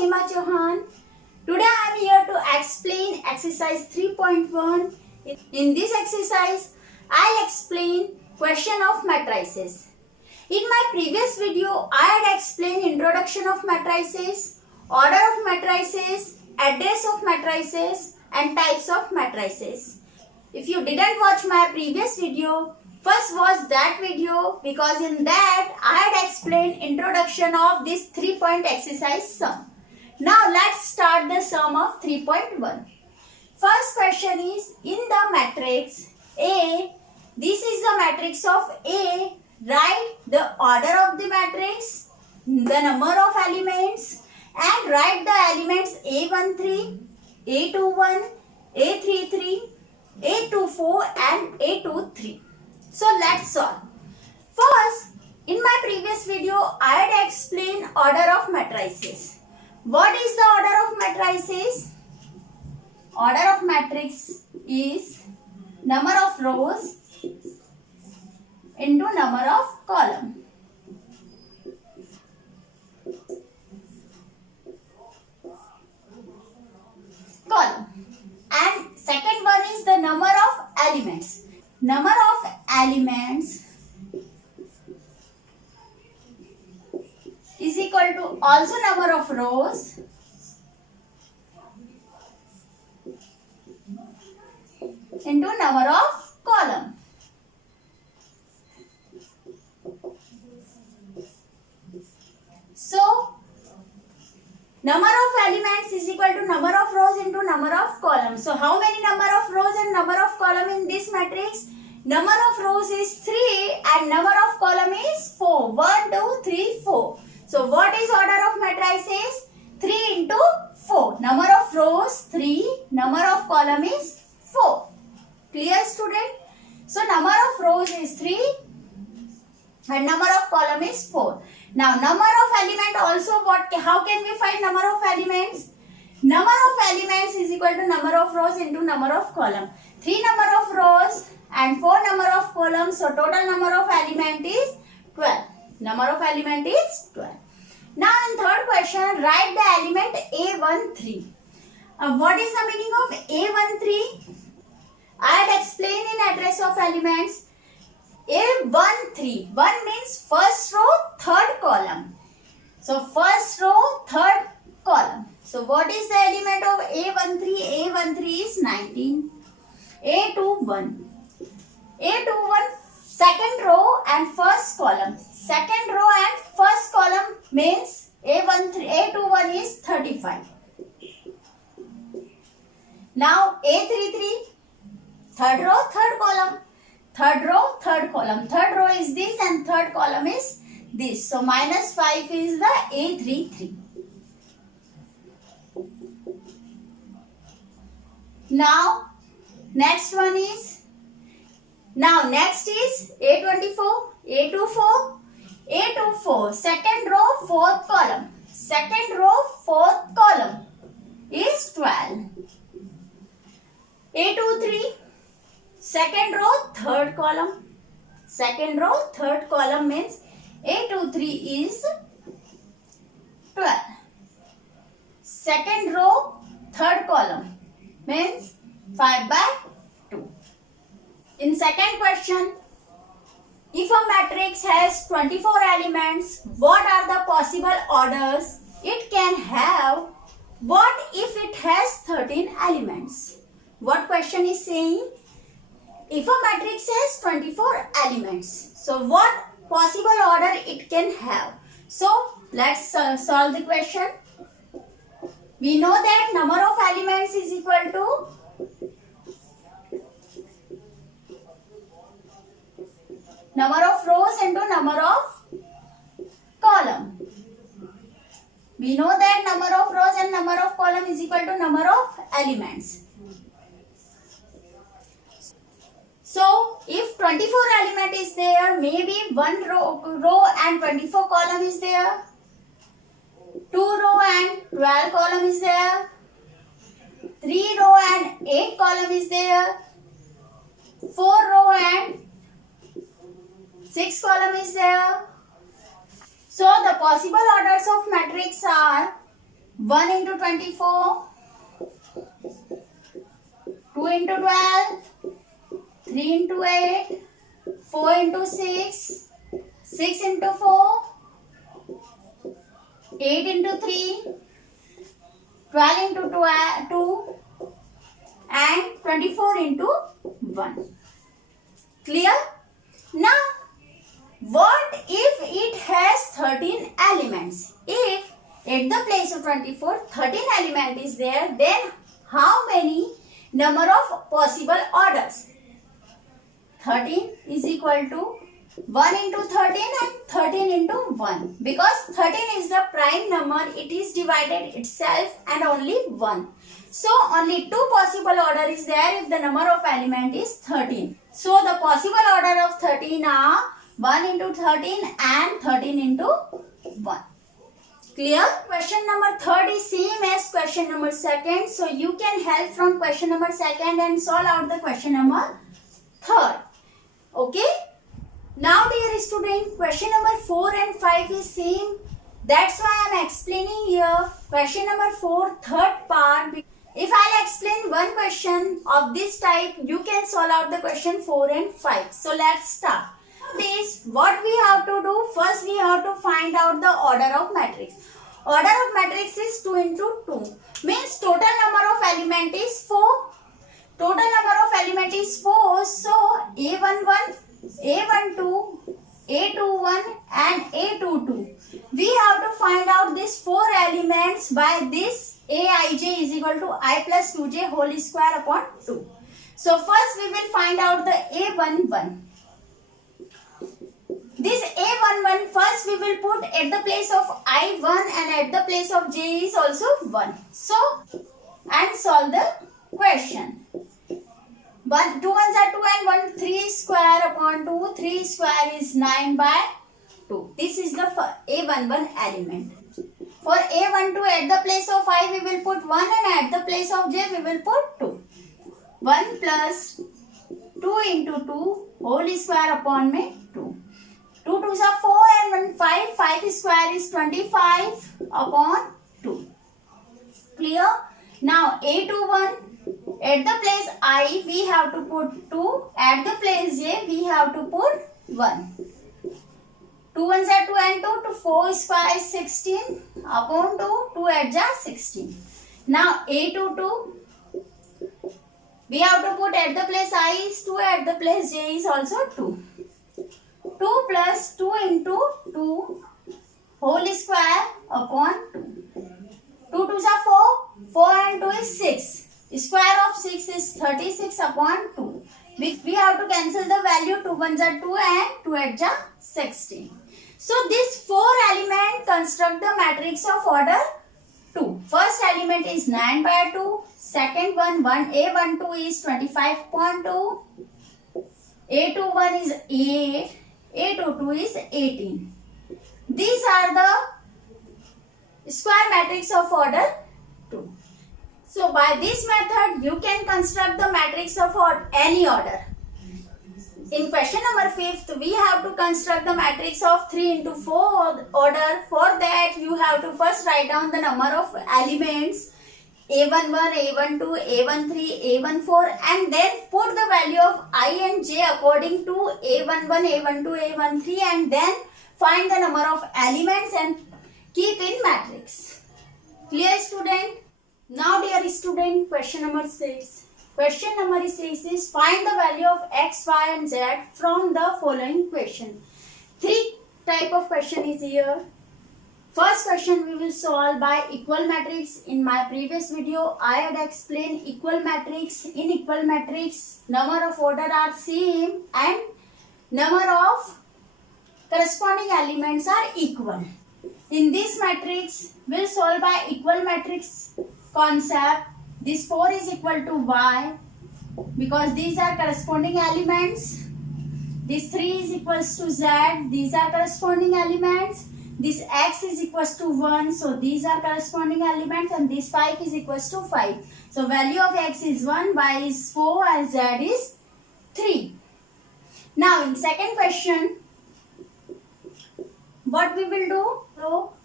Hema Chauhan. Today I am here to explain exercise 3.1. In this exercise, I'll explain question of matrices. In my previous video, I had explained introduction of matrices, order of matrices, address of matrices and types of matrices. If you didn't watch my previous video, first watch that video because in that I had explained introduction of this 3-point exercise sum. Now let's start the sum of 3.1. First question is in the matrix A. This is the matrix of A. Write the order of the matrix, the number of elements and write the elements A13, A21, A33, A24 and A23. So let's solve. First, in my previous video, I had explained order of matrices. What is the order of matrices? Order of matrix is number of rows into number of column. And second one is the number of elements. Number of elements is equal to also number of rows into number of column. So, number of elements is equal to number of rows into number of columns. So, how many number of rows and number of column in this matrix? Number of rows is 3 and number of column is 4. 1, 2, 3, 4. So, what is order of matrices? 3 into 4. Number of rows 3, number of column is 4. Clear, student? So, number of rows is 3 and number of column is 4. Now, number of element also how can we find number of elements? Number of elements is equal to number of rows into number of column. 3 number of rows and 4 number of columns. So, total number of element is 12. Number of element is 12. Now, in third question, write the element A13. What is the meaning of A13? I had explained in address of elements. A13. 1 means first row, third column. So, first row, third column. So, what is the element of A13? A13 is 19. A21. A21 second row and first column. Second row and first column means A21 is 35. Now, A33 third row, third column. Third row, third column. Third row is this and third column is this. So, minus 5 is the A33. Now, next is A24, A24, A24. Second row, fourth column. Second row, fourth column is 12. A23. Second row, third column. Second row, third column means A23 is 12. Second row, third column means 5 by 2. In second question, if a matrix has 24 elements, what are the possible orders it can have? What if it has 13 elements? What question is saying? If a matrix has 24 elements, so what possible order it can have? So, let's solve the question. We know that number of elements is equal to number of rows into number of column. We know that number of rows and number of column is equal to number of elements. So, if 24 element is there, maybe 1 row and 24 column is there. 2 row and 12 column is there. 3 row and 8 column is there. 4 row and 6 column is there. So the possible orders of matrix are 1 into 24, 2 into 12, 3 into 8, 4 into 6, 6 into 4, 8 into 3, 12 into 2 and 24 into 1. Clear? Now, what if it has 13 elements? If at the place of 24, 13 element is there, then how many number of possible orders? 13 is equal to 1 into 13 and 13 into 1. Because 13 is the prime number, it is divided itself and only 1. So, only 2 possible order is there if the number of element is 13. So, the possible order of 13 are 1 into 13 and 13 into 1. Clear? Question number 3rd is same as question number 2nd. So, you can help from question number 2nd and solve out the question number 3rd. Okay? Now, dear student, question number 4 and 5 is same. That's why I am explaining here question number 4, 3rd part. If I'll explain one question of this type, you can solve out the question 4 and 5. So, let's start. This, what we have to do, first we have to find out the order of matrix. Order of matrix is 2 into 2. Means total number of element is 4. Total number of element is 4. So, A11, A12, A21 and A22. We have to find out these 4 elements by this Aij is equal to I plus 2j whole square upon 2. So, first we will find out the A11. This A11 first we will put at the place of I1 and at the place of j is also 1. So, and solve the question. 1, 2 ones are 2 and 1, 3 square upon 2. 3 square is 9 by 2. This is the A11 element. For A12 at the place of I we will put 1 and at the place of j we will put 2. 1 plus 2 into 2 whole square upon 2. 2 2s are 4 and 1 5. 5 square is 25 upon 2. Clear? Now A21 at the place I we have to put 2. At the place j we have to put 1. 2 ones are 2 and 2. 2 4 square is 16 upon 2. 2 at ja 16. Now A22 we have to put at the place I is 2. At the place j is also 2. 2 plus 2 into 2 whole square upon 2. 2 2s are 4. 4 and 2 is 6. Square of 6 is 36 upon 2. We have to cancel the value. 2 1s are 2 and 2 at ja 16. So, this 4 element construct the matrix of order 2. First element is 9 by 2. Second one, A12 is 25.2. A21 is 8. A22 is 18. These are the square matrix of order 2. So, by this method, you can construct the matrix of any order. In question number 5th, we have to construct the matrix of 3 into 4 order. For that, you have to first write down the number of elements A11, A12, A13, A14 and then put the value of I and j according to A11, A12, A13 and then find the number of elements and keep in matrix. Clear, student? Now, dear student, question number 6. Question number 6 is find the value of x, y and z from the following question. 3 type of question is here. First question we will solve by equal matrix. In my previous video, I had explained equal matrix. In equal matrix, number of order are same and number of corresponding elements are equal. In this matrix, we will solve by equal matrix concept. This 4 is equal to y because these are corresponding elements. This 3 is equals to z. These are corresponding elements. This x is equals to 1. So, these are corresponding elements and this 5 is equals to 5. So, value of x is 1, y is 4 and z is 3. Now, in second question, what we will do? So,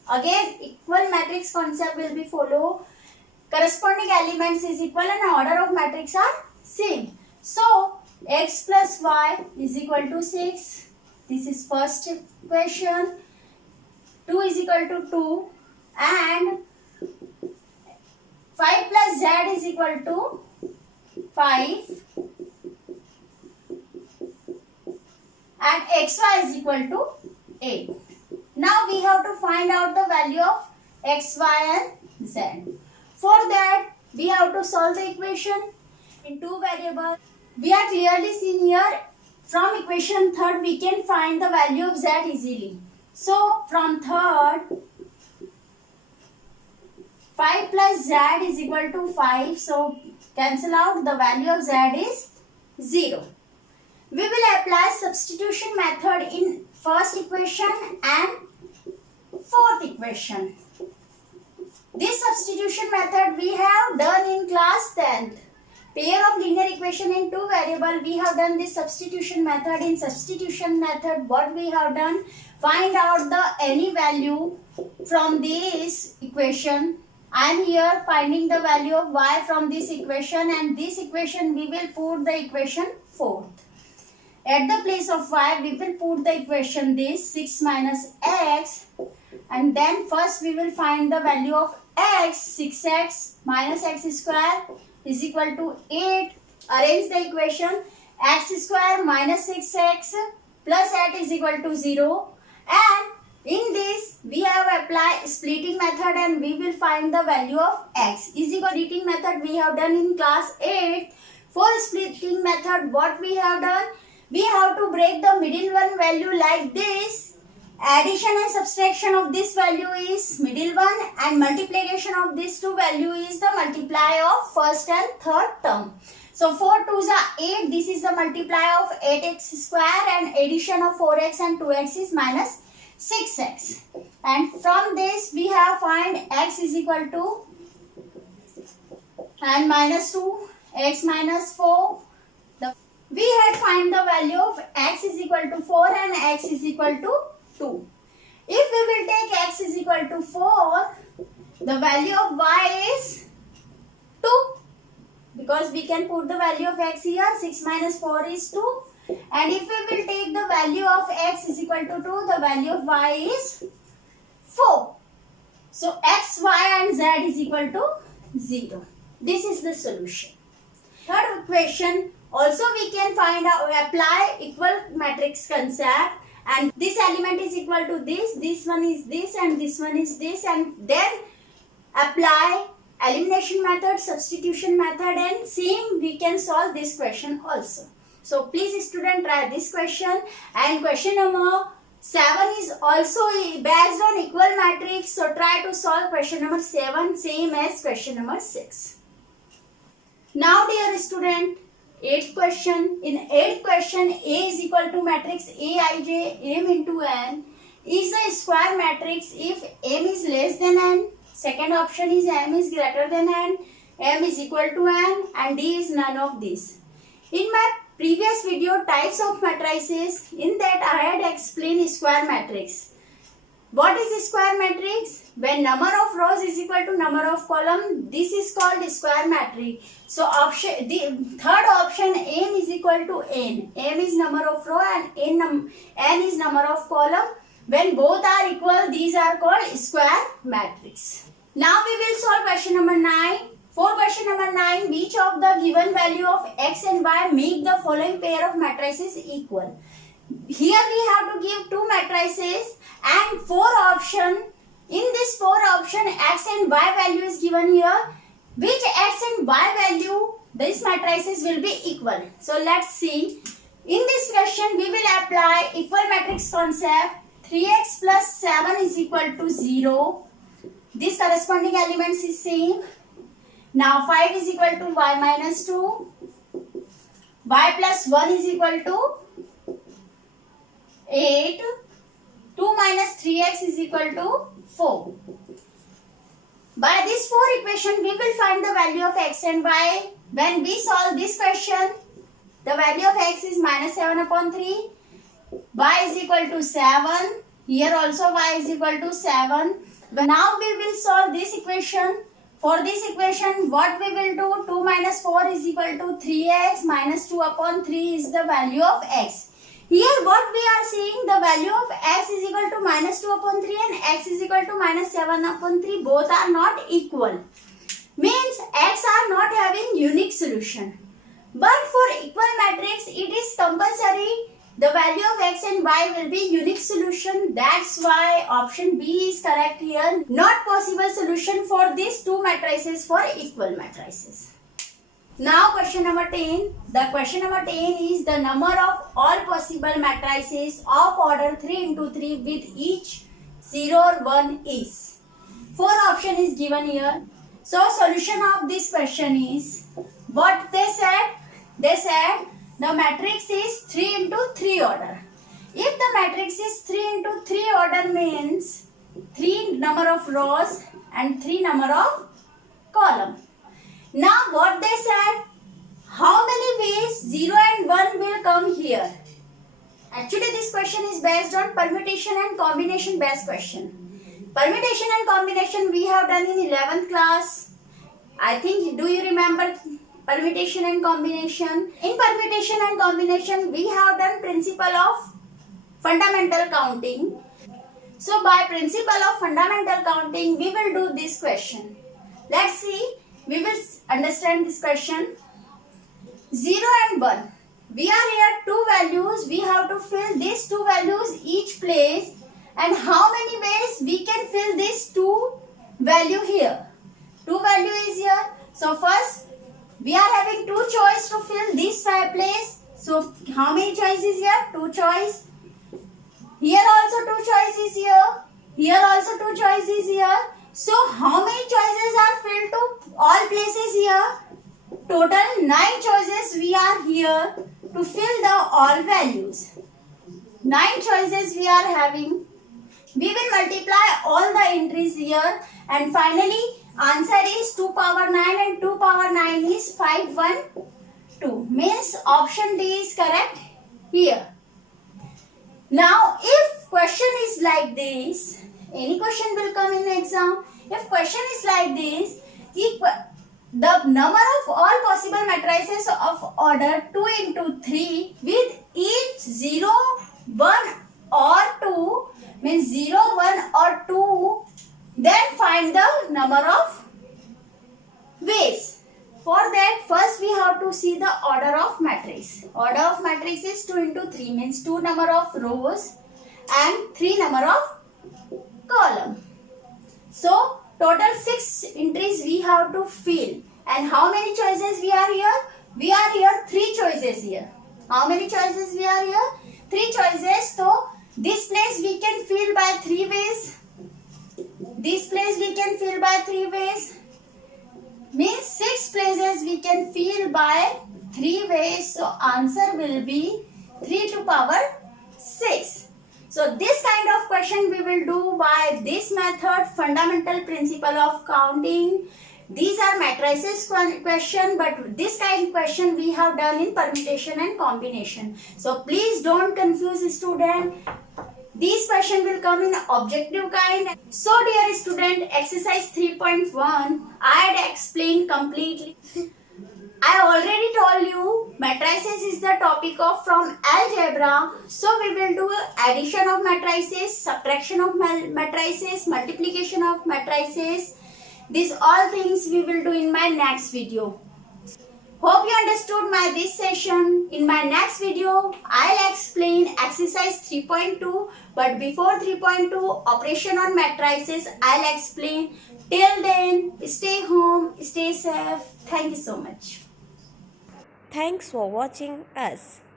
Again, equal matrix concept will be follow. Corresponding elements is equal and order of matrix are same. So, x plus y is equal to 6. This is first equation. 2 is equal to 2 and 5 plus z is equal to 5 and xy is equal to 8. Now we have to find out the value of x, y and z. For that, we have to solve the equation in two variables. We are clearly seen here from equation third we can find the value of z easily. So from third, 5 plus z is equal to 5. So cancel out, the value of z is 0. We will apply substitution method in first equation and fourth equation. This substitution method we have done in class 10th. Pair of linear equation in two variable, we have done this substitution method. In substitution method, what we have done, find out the any value from this equation. I am here finding the value of y from this equation, and this equation we will put the equation fourth. At the place of y, we will put the equation this 6 minus x, and then first we will find the value of x. 6x minus x square is equal to 8. Arrange the equation. X square minus 6x plus 8 is equal to 0. And in this we have applied splitting method and we will find the value of x. Is equal to splitting method we have done in class 8. For splitting method, what we have done? We have to break the middle one value like this. Addition and subtraction of this value is middle one and multiplication of these two value is the multiply of first and third term. So 4 2s are 8. This is the multiply of 8x square and addition of 4x and 2x is minus 6x. And from this we have find x is equal to and minus 2, x minus 4. We had find the value of x is equal to 4 and x is equal to 2. If we will take x is equal to 4, the value of y is 2. Because we can put the value of x here, 6 minus 4 is 2. And if we will take the value of x is equal to 2, the value of y is 4. So x, y and z is equal to 0. This is the solution. Third equation, also we can find out, apply equal matrix concept. And this element is equal to this one is this and this one is this, and then apply elimination method, substitution method, and same we can solve this question also. So please student try this question, and question number 7 is also based on equal matrix. So try to solve question number 7 same as question number 6. Now dear student, 8th question. In 8th question, A is equal to matrix Aij m into n is a square matrix if m is less than n. Second option is m is greater than n, m is equal to n, and d is none of these. In my previous video, types of matrices, in that I had explained square matrix. What is a square matrix? When number of rows is equal to number of column, this is called square matrix. So option, the third option, m is equal to n. M is number of row and n is number of column. When both are equal, these are called square matrix. Now we will solve question number 9. For question number 9, which of the given value of x and y make the following pair of matrices equal? Here we have to give two matrices and 4 option. In this 4 option, x and y value is given here. Which x and y value, these matrices will be equal. So let's see. In this question, we will apply equal matrix concept. 3x plus 7 is equal to 0. This corresponding elements is same. Now 5 is equal to y minus 2. Y plus 1 is equal to 8. 2 minus 3x is equal to 4. By this 4 equation, we will find the value of x and y. When we solve this question, the value of x is minus 7 upon 3. Y is equal to 7. Here also y is equal to 7. Now we will solve this equation. For this equation, what we will do, 2 minus 4 is equal to 3x minus 2 upon 3 is the value of x. Here what we are seeing, the value of x is equal to minus 2 upon 3 and x is equal to minus 7 upon 3. Both are not equal. Means x are not having unique solution. But for equal matrix, it is compulsory the value of x and y will be unique solution. That's why option B is correct here. Not possible solution for these two matrices for equal matrices. Now question number 10. The question number 10 is the number of all possible matrices of order 3 into 3 with each 0 or 1 is. 4 option is given here. So solution of this question is what they said. They said the matrix is 3 into 3 order. If the matrix is 3 into 3 order means 3 number of rows and 3 number of column. Now what they said, how many ways 0 and 1 will come here? Actually this question is based on permutation and combination based question. Permutation and combination we have done in 11th class. I think, do you remember permutation and combination? In permutation and combination we have done principle of fundamental counting. So by principle of fundamental counting we will do this question. Let's see, we will understand this question. 0 and 1. We are here two values. We have to fill these two values each place. And how many ways we can fill this two value here? Two value is here. So first we are having two choice to fill this place. So how many choices here? Two choice. Here also two choices here. Here also two choices here. So how many choices are filled to all places here? Total 9 choices we are here to fill the all values. 9 choices we are having. We will multiply all the entries here and finally answer is 2 power 9 and 2 power 9 is 512. Means option D is correct here. Now if question is like this, any question will come in exam. If question is like this, the number of all possible matrices of order 2 into 3 with each 0, 1 or 2 means 0, 1 or 2, then find the number of ways. For that first we have to see the order of matrix. Order of matrix is 2 into 3 means 2 number of rows and 3 number of column. So total 6 entries we have to fill. And how many choices we are here? We are here 3 choices here. How many choices we are here? 3 choices. So this place we can fill by 3 ways. This place we can fill by 3 ways. Means 6 places we can fill by 3 ways. So answer will be 3 to power 6. So this kind of question we will do by this method, fundamental principle of counting. These are matrices question, but this kind of question we have done in permutation and combination. So please don't confuse student. These question will come in objective kind. So dear student, exercise 3.1 I had explained completely. I already told you matrices is the topic of from algebra. So we will do addition of matrices, subtraction of matrices, multiplication of matrices. These all things we will do in my next video. Hope you understood this session. In my next video, I'll explain exercise 3.2. But before 3.2, operation on matrices, I'll explain. Till then, stay home, stay safe. Thank you so much. Thanks for watching us.